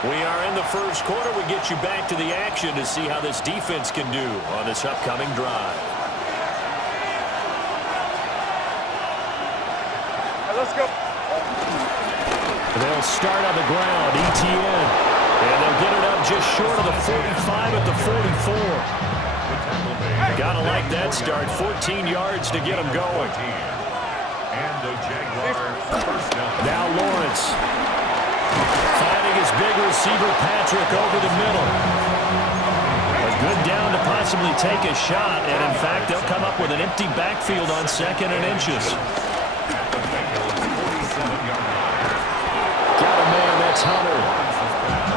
We are in the first quarter. We get you back to the action to see how this defense can do on this upcoming drive. Let's go. They'll start on the ground, ETN. And they'll get it up just short of the 45 at the 44. Gotta like that start. 14 yards to get them going. And the Jaguars first down. Now Lawrence. Finding his big receiver, Patrick, over the middle. A good down to possibly take a shot. And, in fact, they'll come up with an empty backfield on 2nd and inches. Got a man, that's Hunter.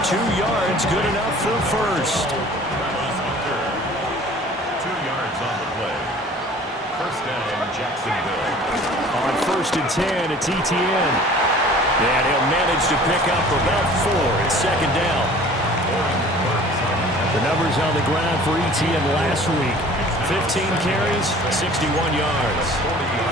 2 yards, good enough for first. 2 yards on the play. First down, Jacksonville. On 1st and 10, it's ETN. And he'll manage to pick up about 4. It's 2nd down. The numbers on the ground for ETN last week. 15 carries, 61 yards.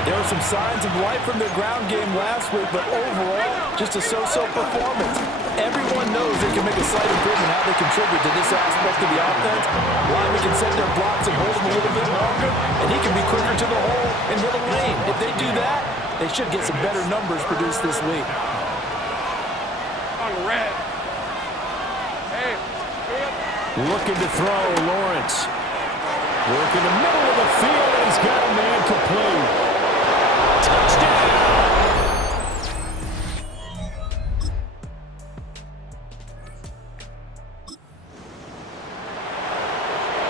There were some signs of life from their ground game last week, but overall, just a so-so performance. Everyone knows they can make a slight improvement how they contribute to this aspect of the offense. Linemen can set their blocks and hold them a little bit longer, and he can be quicker to the hole and hit a lane. If they do that, they should get some better numbers produced this week. On red. Hey. Looking to throw, Lawrence. Work in the middle of the field, and he's got a man complete. Touchdown!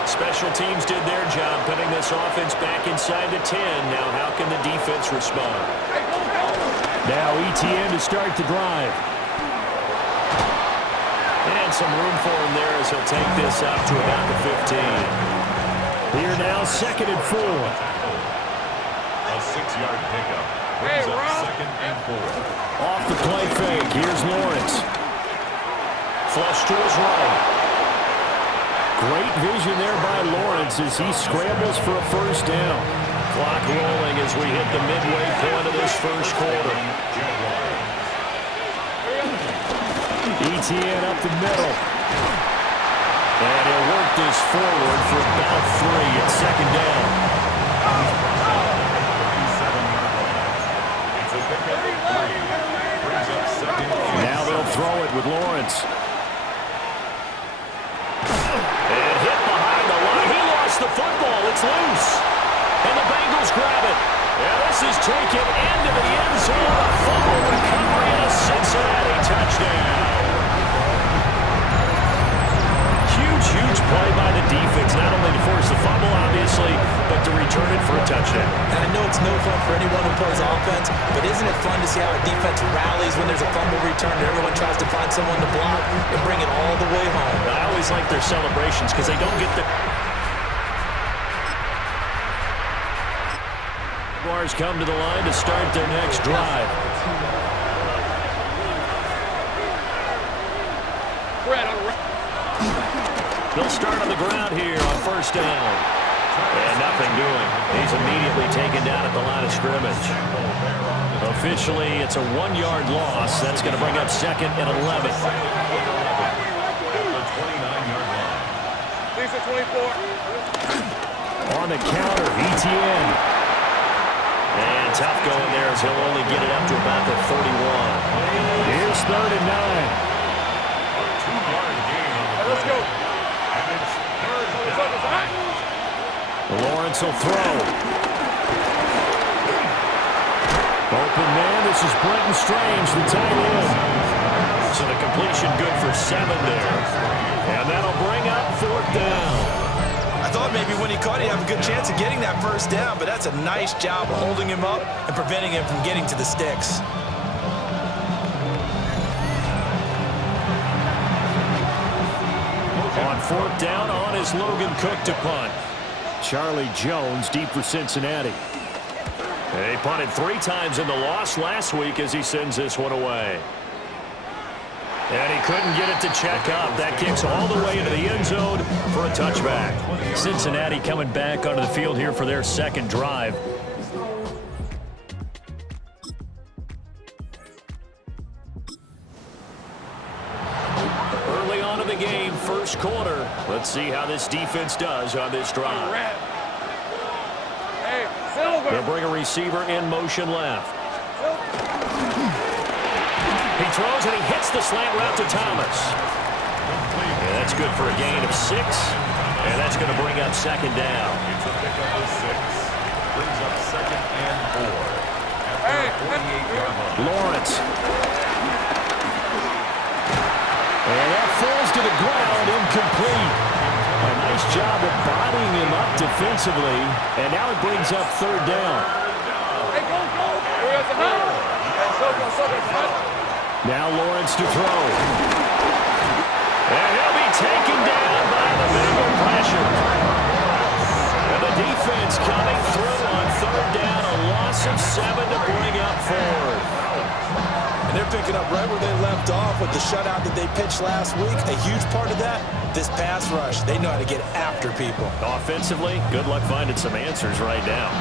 Special teams did their job putting this offense back inside the 10. Now how can the defense respond? Now ETN to start the drive. And some room for him there as he'll take this up to about the 15. Here now, 2nd and 4. A 6-yard pickup. Brings up 2nd and 4. Off the play fake. Here's Lawrence. Flush to his right. Great vision there by Lawrence as he scrambles for a first down. Clock rolling as we hit the midway point of this first quarter. ETN up the middle. And he'll work this forward for about 3 at 2nd down. Now they'll throw it with Lawrence. And hit behind the line. He lost the football. It's loose. And the Bengals grab it. And this is taken into the end zone. A fumble recovery and a Cincinnati touchdown. Huge play by the defense, not only to force the fumble, obviously, but to return it for a touchdown. And I know it's no fun for anyone who plays offense, but isn't it fun to see how a defense rallies when there's a fumble return and everyone tries to find someone to block and bring it all the way home? I always like their celebrations because they don't get the... Jaguars come to the line to start their next drive. They'll start on the ground here on 1st down. And nothing doing. He's immediately taken down at the line of scrimmage. Officially, it's a 1-yard loss. That's going to bring up 2nd and 11. These are 24. On the counter, ETN. And tough going there as he'll only get it up to about the 41. Here's 3rd and 9. A 2-yard gain on the play. Let's go. Lawrence will throw. Open man, this is Brenton Strange, the tight end. So the completion good for 7 there. And that'll bring up 4th down. I thought maybe when he caught it, he'd have a good chance of getting that first down, but that's a nice job of holding him up and preventing him from getting to the sticks. On 4th down, on is Logan Cook to punt. Charlie Jones deep for Cincinnati. He punted 3 times in the loss last week as he sends this one away. And he couldn't get it to check up. That kicks all the way into the end zone for a touchback. Cincinnati coming back onto the field here for their 2nd drive. game first quarter. Let's see how this defense does on this drive. Hey, Silver. They'll bring a receiver in motion left. He throws and he hits the slant route to Thomas. And that's good for a gain of 6. And that's going to bring up second down. It's a pickup of 6. Brings up second and 4. At the 48-yard line. Lawrence. And that falls to the ground, incomplete. A nice job of bodying him up defensively. And now it brings up third down. Hey, go. We're at the hole. Now Lawrence to throw. And he'll be taken down by the Bengal pressure. And the defense coming through on third down. A loss of 7 to bring up fourth. And they're picking up right where they left off with the shutout that they pitched last week. A huge part of that, this pass rush. They know how to get after people. Offensively, good luck finding some answers right now.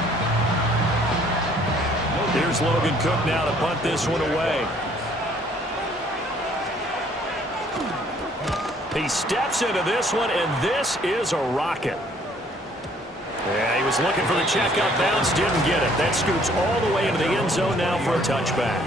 Here's Logan Cook now to punt this one away. He steps into this one, and this is a rocket. Yeah, he was looking for the checkup bounce, didn't get it. That scoots all the way into the end zone now for a touchback.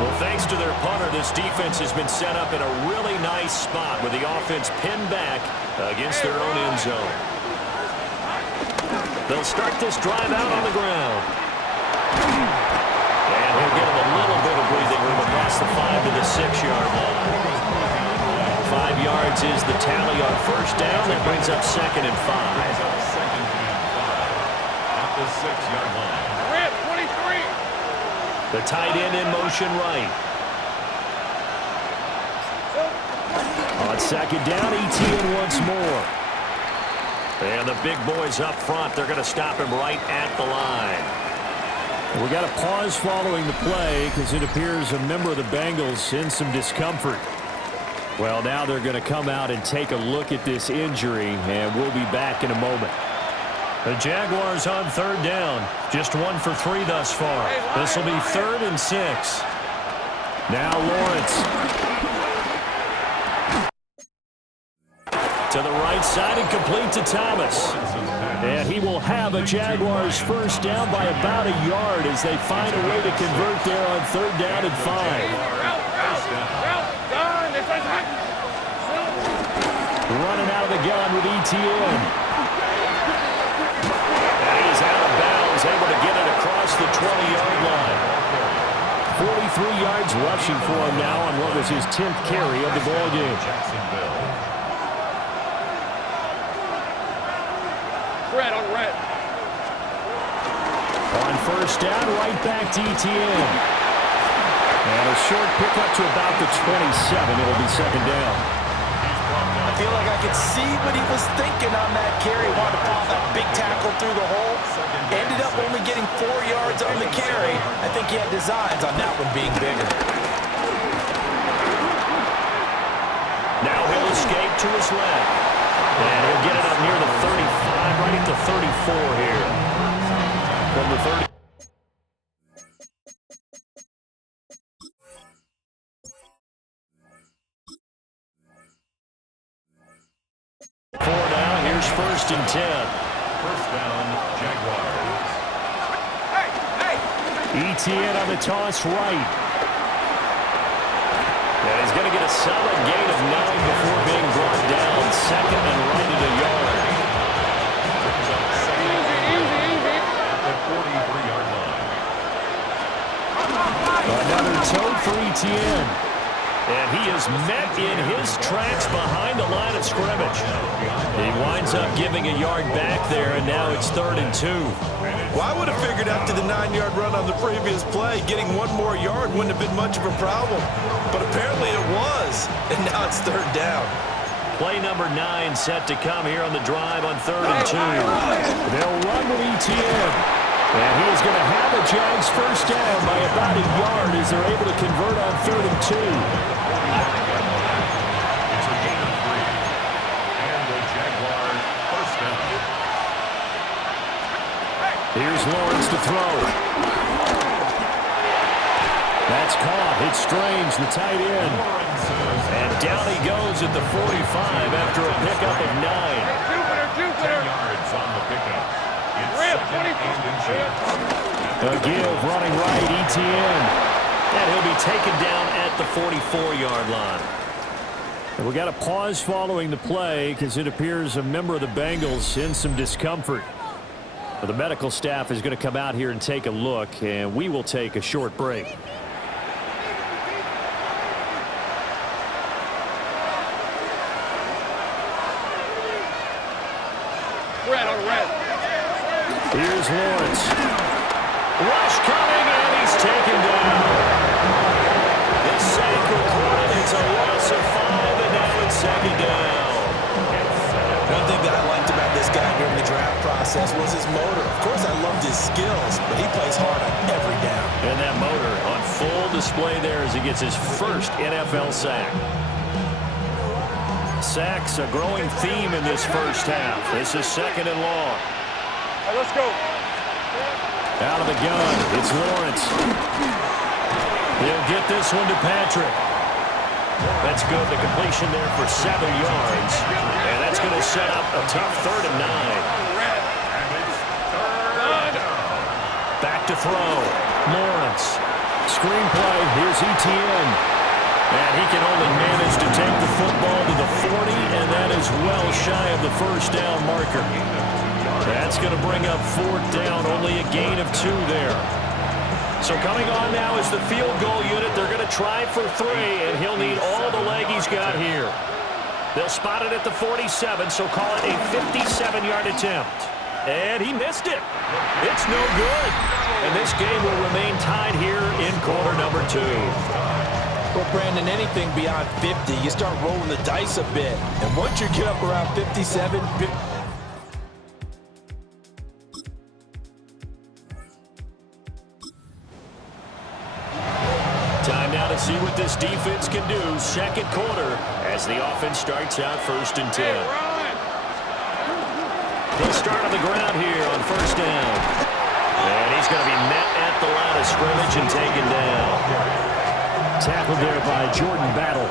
Well, thanks to their punter, this defense has been set up in a really nice spot with the offense pinned back against their own end zone. They'll start this drive out on the ground. And he'll get him a little bit of breathing room across the 5 to the 6-yard line. 5 yards is the tally on first down. That brings up second and 5. At the 6-yard line. Rip, 23. The tight end in motion right. On second down, ETN once more. And the big boys up front, they're going to stop him right at the line. We got a pause following the play because it appears a member of the Bengals in some discomfort. Well, now they're going to come out and take a look at this injury, and we'll be back in a moment. The Jaguars on third down. Just 1 for 3 thus far. This will be 3rd and 6. Now Lawrence. To the right side and complete to Thomas. And he will have a Jaguars first down by about a yard as they find a way to convert there on third down and 5. Running out of the gun with ETN. And he's out of bounds, able to get it across the 20-yard line. 43 yards rushing for him now on what was his 10th carry of the ballgame. Red on red. On first down, right back to ETN. And a short pickup to about the 27. It'll be second down. I feel like I could see what he was thinking on that carry. Wanted to follow that big tackle through the hole. Ended up only getting 4 yards on the carry. I think he had designs on that one being bigger. Now he'll escape to his left. And he'll get it up near the 35, right at the 34 here. From the 30. Now, here's 1st and 10. First down, Jaguars. ETN on the toss right. And he's going to get a solid gain of 9 before being brought down. Second and right at a yard. Easy. At the 43-yard line. Another toe for ETN. And he is met in his tracks behind the line of scrimmage. He winds up giving a yard back there, and now it's 3rd and 2. Well, I would have figured after the 9-yard run on the previous play, getting 1 more yard wouldn't have been much of a problem. But apparently it was, and now it's 3rd down. Play number 9 set to come here on the drive on 3rd and 2. They'll run with ETN. And he is going to have a Jags first down by about a yard as they're able to convert on 3rd and 2. It's a gain of 3. And the Jaguars first down. Lawrence to throw. That's caught. It's Strange, the tight end. And down he goes at the 45 after a pickup of 9. Jupiter. 10 yards on the pickup. It's Rip, second and inches. A give, running right, ETN. And he'll be taken down at the 44-yard line. And we got a pause following the play because it appears a member of the Bengals in some discomfort. The medical staff is going to come out here and take a look, and we will take a short break. Red on red. Here's Lawrence. Rush coming, and he's taken down. This sack recorded. It's a loss of 5, and now it's second down. One thing that I liked about this guy during the draft process was his motor. Of course, I loved his skills, but he plays hard on every down. And that motor on full display there as he gets his first NFL sack. Sacks a growing theme in this first half. This is second and long. All right, let's go. Out of the gun, it's Lawrence. He'll get this one to Patrick. That's good. The completion there for 7 yards. And that's going to set up a tough 3rd and 9. Back to throw. Lawrence. Screenplay. Here's ETN. And he can only manage to take the football to the 40, and that is well shy of the first down marker. That's going to bring up 4th down, only a gain of 2 there. So coming on now is the field goal unit. They're going to try for 3, and he'll need all the leg he's got here. They'll spot it at the 47, so call it a 57-yard attempt. And he missed it. It's no good. And this game will remain tied here in quarter number 2. Well, Brandon, anything beyond 50, you start rolling the dice a bit. And once you get up around 57, time now to see what this defense can do. Second quarter as the offense starts out 1st and 10. He'll start on the ground here on 1st down. And he's going to be met at the line of scrimmage and taken down. Tackled there by Jordan Battle.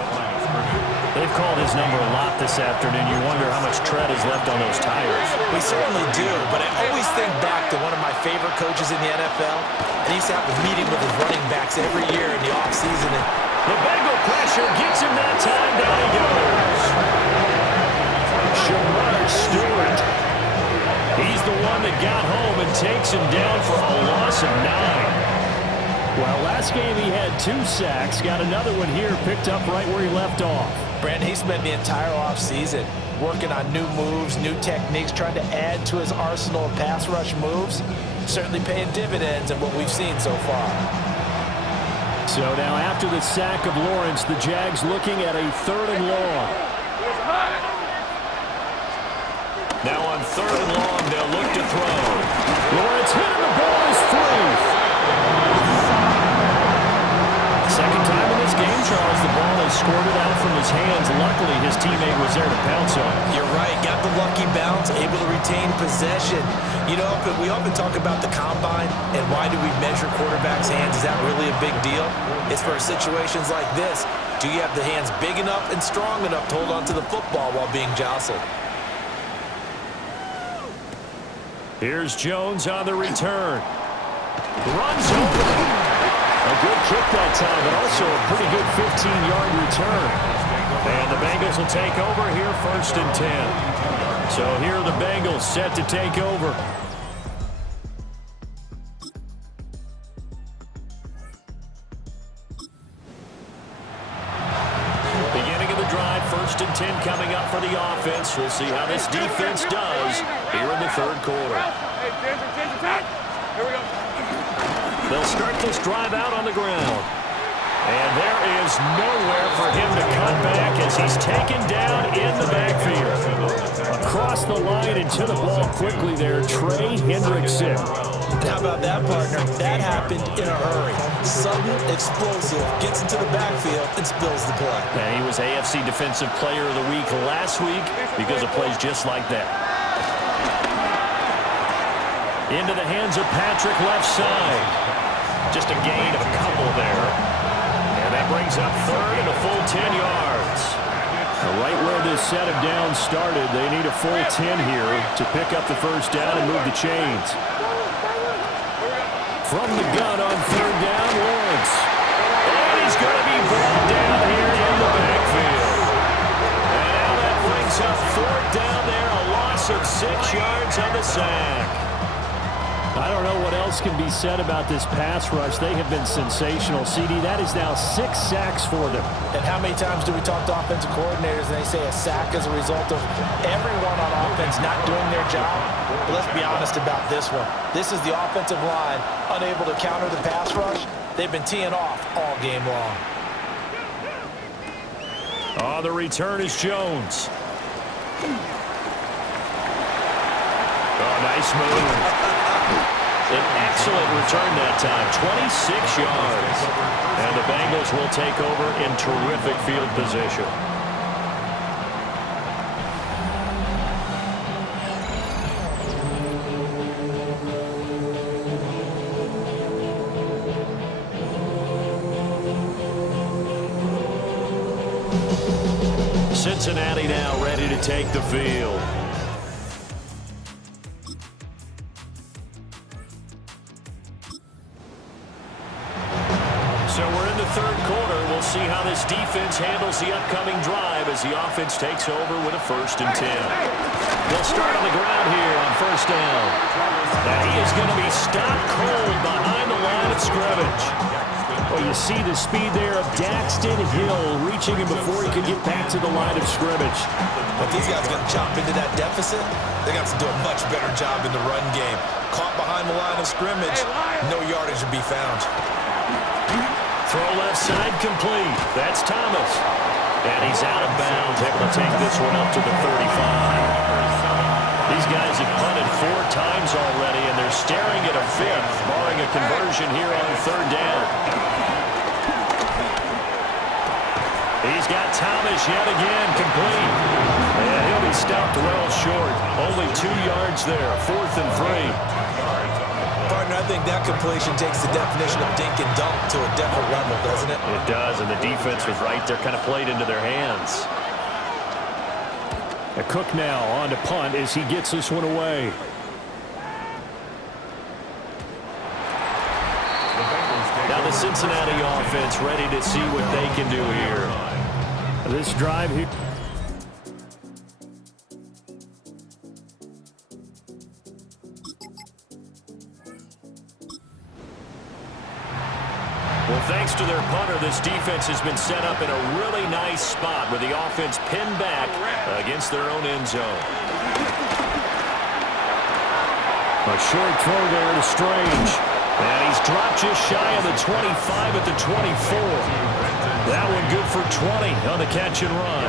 They've called his number a lot this afternoon. You wonder how much tread is left on those tires. we certainly do, but I always think back to one of my favorite coaches in the NFL. And he used to have a meeting with his running backs every year in the offseason. The Bengal pressure gets him that time. Down he goes. Shamar Stewart. He's the one that got home and takes him down for a loss of 9. Well, last game he had 2 sacks. Got another one here, picked up right where he left off. Brandon, he spent the entire offseason working on new moves, new techniques, trying to add to his arsenal of pass rush moves. Certainly paying dividends in what we've seen so far. So now after the sack of Lawrence, the Jags looking at a 3rd and long. Now on 3rd and long, they'll look to throw. Lawrence hit and the ball is free. Second time in this game, Charles, the ball is squirted out from his hands. Luckily, his teammate was there to pounce on it. You're right. Got the lucky bounce, able to retain possession. You know, we often talk about the combine and why do we measure quarterbacks' hands. Is that really a big deal? It's for situations like this. Do you have the hands big enough and strong enough to hold on to the football while being jostled? Here's Jones on the return. Runs over. A good kick that time, but also a pretty good 15-yard return. And the Bengals will take over here 1st and 10. So here are the Bengals set to take over. Beginning of the drive, 1st and 10 coming up for the offense. We'll see how this defense does here in the 3rd quarter. Hey, Ginger, here we go. They'll start this drive out on the ground. And there is nowhere for him to cut back as he's taken down in the backfield. Across the line and to the ball quickly there, Trey Hendrickson. How about that, partner? That happened in a hurry. Sudden, explosive, gets into the backfield and spills the play. And he was AFC Defensive Player of the Week last week because of plays just like that. Into the hands of Patrick left side. Just a gain of a couple there. And that brings up third and a full 10 yards. Right where this set of downs started, they need a full 10 here to pick up the first down and move the chains. From the gun on third down, Lawrence. And he's going to be brought down here in the backfield. And now that brings up fourth down there, a loss of 6 yards on the sack. I don't know what else can be said about this pass rush. They have been sensational. CD, that is now 6 sacks for them. And how many times do we talk to offensive coordinators and they say a sack is a result of everyone on offense not doing their job? But let's be honest about this one. This is the offensive line unable to counter the pass rush. They've been teeing off all game long. Oh, the return is Jones. Oh, nice move. An excellent return that time, 26 yards. And the Bengals will take over in terrific field position. Cincinnati now ready to take the field. So we're in the third quarter. We'll see how this defense handles the upcoming drive as the offense takes over with a 1st and 10. They'll start on the ground here on first down. And he is going to be stopped cold behind the line of scrimmage. Well, you see the speed there of Daxton Hill reaching him before he could get back to the line of scrimmage. But these guys are going to chop into that deficit. They got to do a much better job in the run game. Caught behind the line of scrimmage, no yardage to be found. Throw left side complete. That's Thomas. And he's out of bounds, able to take this one up to the 35. These guys have punted 4 times already, and they're staring at a 5th, barring a conversion here on third down. He's got Thomas yet again, complete. And he'll be stopped well short. Only 2 yards there, 4th and 3. Partner, I think that completion takes the definition of dink and dunk to a different level, doesn't it? It does, and the defense was right there, kind of played into their hands. A Cook now on to punt as he gets this one away. Now the Cincinnati offense ready to see what they can do here. This drive here. Well, thanks to their punter, this defense has been set up in a really nice spot with the offense pinned back against their own end zone. A short throw there to Strange. And he's dropped just shy of the 25 at the 24. That one good for 20 on the catch and run.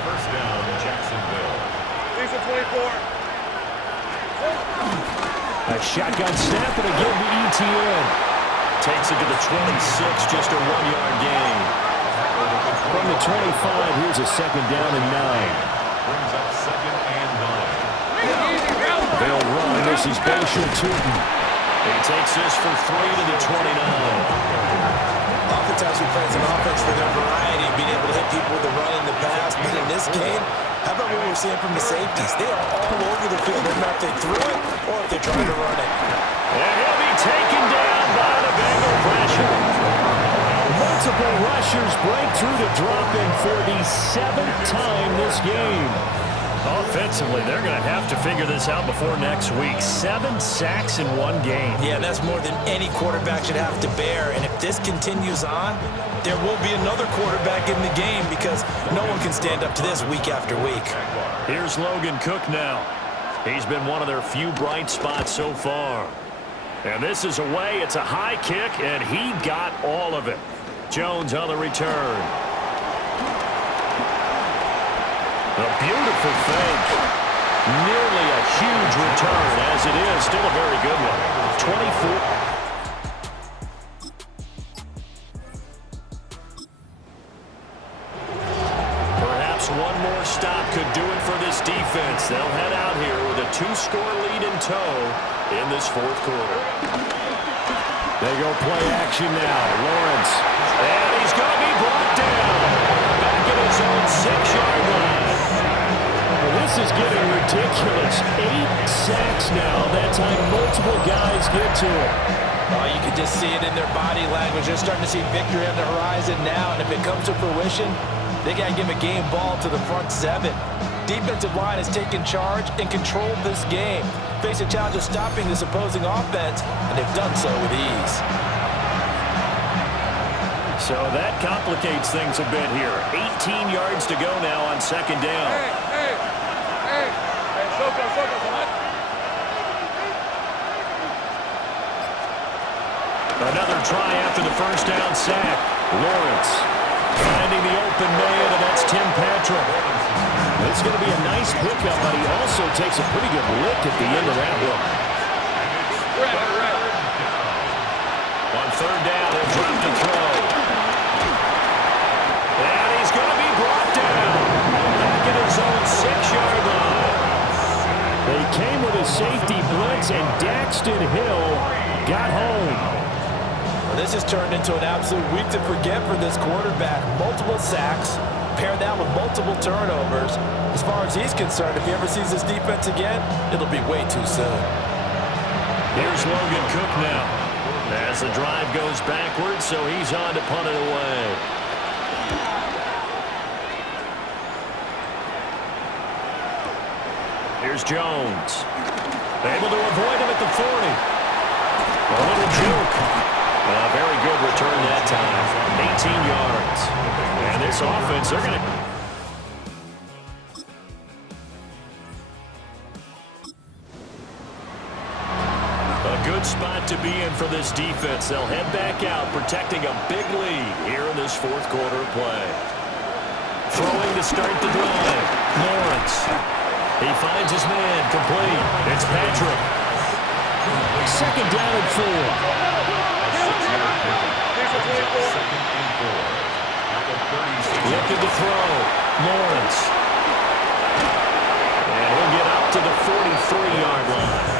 First down, Jacksonville. These are 24. A shotgun snap and again to ETN. Takes it to the 26, just a 1-yard gain. From the 25, here's a second down and 9. Brings up 2nd and 9. They'll run. This is Bashan Tootin. He takes this for 3 to the 29. Oftentimes we play as an offense for their variety, being able to hit people with the run and the pass. But in this game, how about what we're seeing from the safeties? They are all over the field. They're not if they threw it or if they're trying to run it. And he'll be taken down by the Bengal pressure. Multiple rushers break through to drop in for the 7th time this game. Offensively, they're going to have to figure this out before next week. 7 sacks in 1 game. Yeah, that's more than any quarterback should have to bear. And if this continues on, there will be another quarterback in the game because no one can stand up to this week after week. Here's Logan Cook now. He's been one of their few bright spots so far. And this is away. It's a high kick, and he got all of it. Jones on the return. A beautiful fake. Nearly a huge return, as it is. Still a very good one. 24. Perhaps Just one more stop could do it for this defense. They'll head out here with a 2-score lead in tow in this fourth quarter. They go play action now. Lawrence. And he's going to be brought down. Back at his own 6-yard line. Well, this is getting ridiculous. 8 sacks now. That time multiple guys get to it. Oh, you can just see it in their body language. They're starting to see victory on the horizon now, and if it comes to fruition, they got to give a game ball to the front 7. Defensive line has taken charge and controlled this game. Face a challenge of stopping this opposing offense, and they've done so with ease. So that complicates things a bit here. 18 yards to go now on second down. Hey, Soko, Another try after the first down sack. Lawrence finding the open man, and that's Tim Patrick. It's going to be a nice pickup, but he also takes a pretty good lick at the end of that one. On third down, they'll drop to throw. And he's going to be brought down. Back at his own 6-yard line. They came with a safety blitz, and Daxton Hill got home. This has turned into an absolute week to forget for this quarterback. Multiple sacks, pair that with multiple turnovers. As far as he's concerned, if he ever sees this defense again, it'll be way too soon. Here's Logan Cook now. As the drive goes backwards, so he's on to punt it away. Here's Jones. Able to avoid him at the 40. A little juke. A very good return that time. 18 yards. And this offense, they're going to... A good spot to be in for this defense. They'll head back out, protecting a big lead here in this fourth quarter of play. Throwing to start the drive. Lawrence. He finds his man, complete. It's Patrick. Second down and 4. Looking to throw. Lawrence. And he'll get up to the 43-yard line.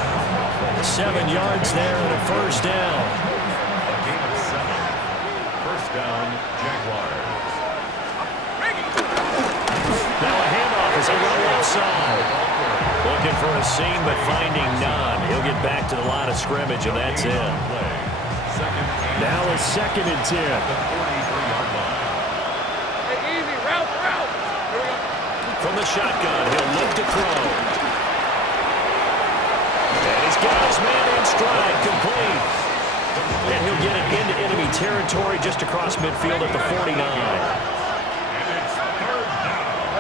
7 yards there and a first down. A gain of 7. First down, Jaguars. Now a handoff as they go left side. Looking for a seam, but finding none. He'll get back to the line of scrimmage, and that's it. Now a 2nd and 10. Easy, route. From the shotgun, he'll look to throw. And he's got his man in stride, complete. And he'll get it into enemy territory just across midfield at the 49.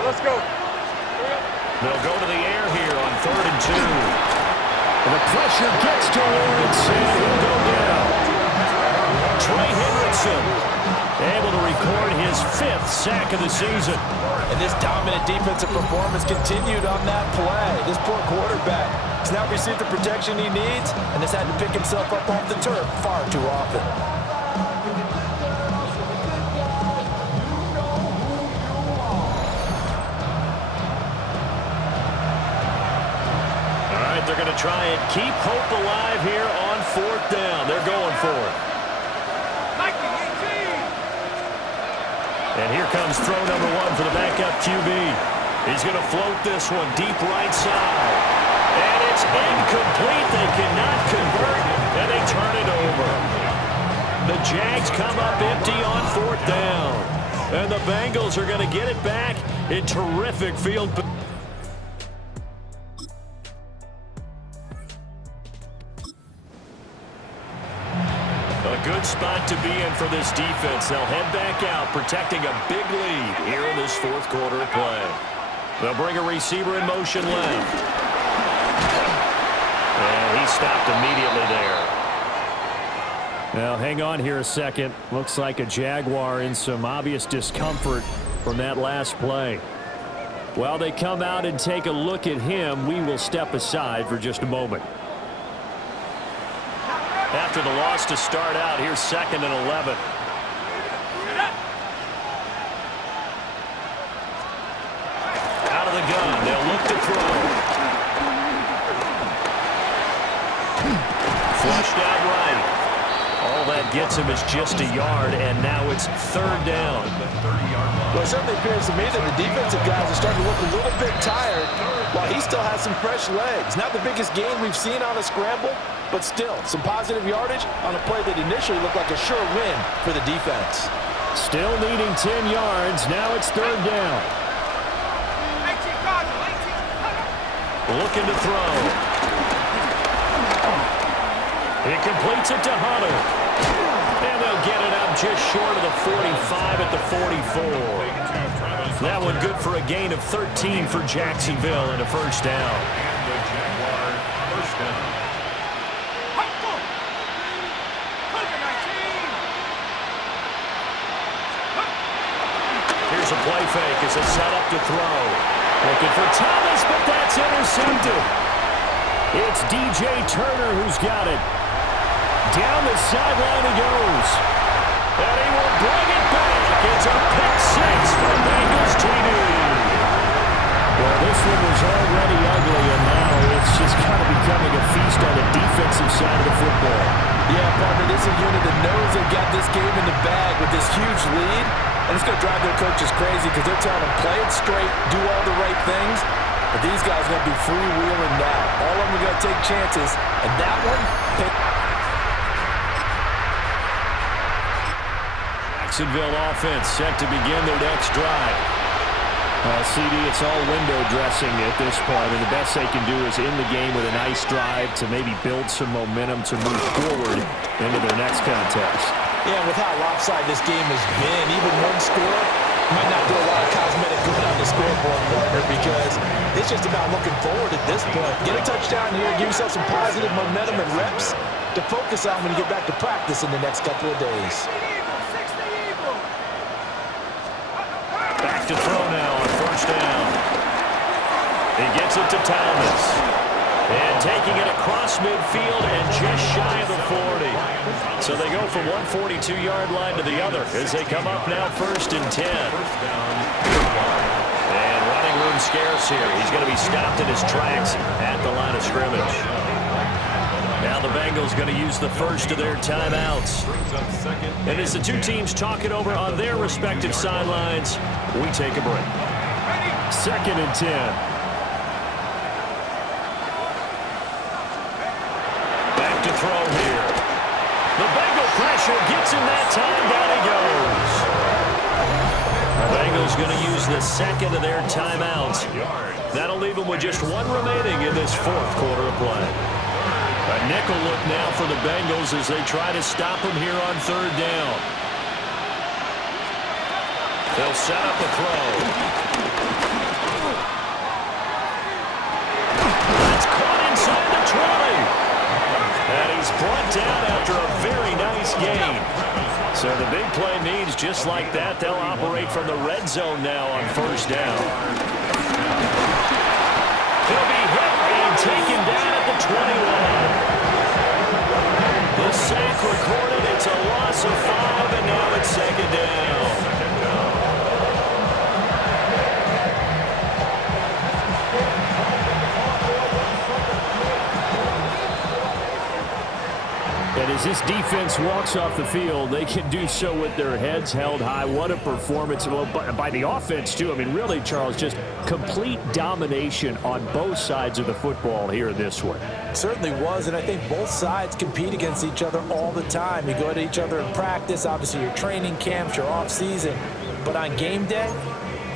Let's go. They'll go to the air here on 3rd and 2. And the pressure gets to Lawrence, and he'll go down. Trey Hendrickson able to record his 5th sack of the season. And this dominant defensive performance continued on that play. This poor quarterback has not received the protection he needs and has had to pick himself up off the turf far too often. All right, they're going to try and keep hope alive here on 4th down. They're going for it. And here comes throw number 1 for the backup QB. He's going to float this one deep right side. And it's incomplete. They cannot convert, and they turn it over. The Jags come up empty on 4th down. And the Bengals are going to get it back in terrific field position. A good spot to be in for this defense. They'll head back out, protecting a big lead here in this fourth quarter of play. They'll bring a receiver in motion left. And he stopped immediately there. Now, hang on here a second. Looks like a Jaguar in some obvious discomfort from that last play. While they come out and take a look at him, we will step aside for just a moment. After the loss to start out, here's 2nd and 11. gun. They'll look to throw. Flushed out right. All that gets him is just a yard, and now it's third down. Well, it certainly appears to me that the defensive guys are starting to look a little bit tired while he still has some fresh legs. Not the biggest gain we've seen on a scramble, but still some positive yardage on a play that initially looked like a sure win for the defense. Still needing 10 yards. Now it's third down. Looking to throw. He completes it to Hunter. And they'll get it up just short of the 45 at the 44. That one good for a gain of 13 for Jacksonville and a first down. And the Jaguars first down. Here's a play fake as they set up to throw. Looking for Thomas, but that's intercepted. It's DJ Turner who's got it. Down the sideline he goes. And he will bring it back. It's a pick six for Bengals TD. Well, this one was already ugly, and now it's just kind of becoming a feast on the defensive side of the football. Yeah, partner, this is a unit that knows they've got this game in the bag with this huge lead. And it's going to drive their coaches crazy because they're telling them play it straight, do all the right things. But these guys are going to be freewheeling now. All of them are going to take chances. And that one, Jacksonville offense set to begin their next drive. CD, it's all window dressing at this point, and the best they can do is end the game with a nice drive to maybe build some momentum to move forward into their next contest. yeah, with how lopsided this game has been, even one score might not do a lot of cosmetic good on the scoreboard, partner, because it's just about looking forward at this point. Get a touchdown here, give yourself some positive momentum and reps to focus on when you get back to practice in the next couple of days. Back to throw now on first down. He gets it to Thomas. And taking it across midfield and just shy of the 40. So they go from one 42-yard line to the other as they come up now first and 10. And running room scarce here. He's going to be stopped in his tracks at the line of scrimmage. Now the Bengals going to use the first of their timeouts. And as the two teams talk it over on their respective sidelines, we take a break. Second and 10. Back to throw here. The Bengal pressure gets him that time. Down he goes. The Bengals going to use the second of their timeouts. That'll leave them with just one remaining in this fourth quarter of play. A nickel look now for the Bengals as they try to stop him here on third down. They'll set up a throw. It's caught inside the 20. And he's brought down after a very nice gain. So the big play means just like that, they'll operate from the red zone now on first down. He'll be hit and taken down at the 21. The sack recorded, it's a loss of 5, and now it's second down. And as this defense walks off the field, they can do so with their heads held high. What a performance by the offense, too. I mean, really, Charles, just complete domination on both sides of the football here in this one. Certainly was, and I think both sides compete against each other all the time. You go to each other in practice, obviously your training camps, your off-season. But on game day,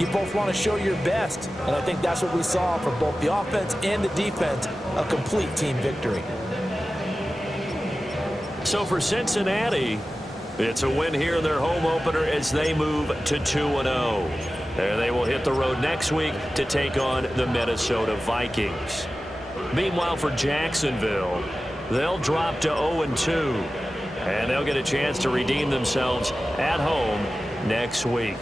you both want to show your best. And I think that's what we saw from both the offense and the defense, a complete team victory. So for Cincinnati, it's a win here in their home opener as they move to 2-0. There they will hit the road next week to take on the Minnesota Vikings. Meanwhile, for Jacksonville, they'll drop to 0-2, and they'll get a chance to redeem themselves at home next week.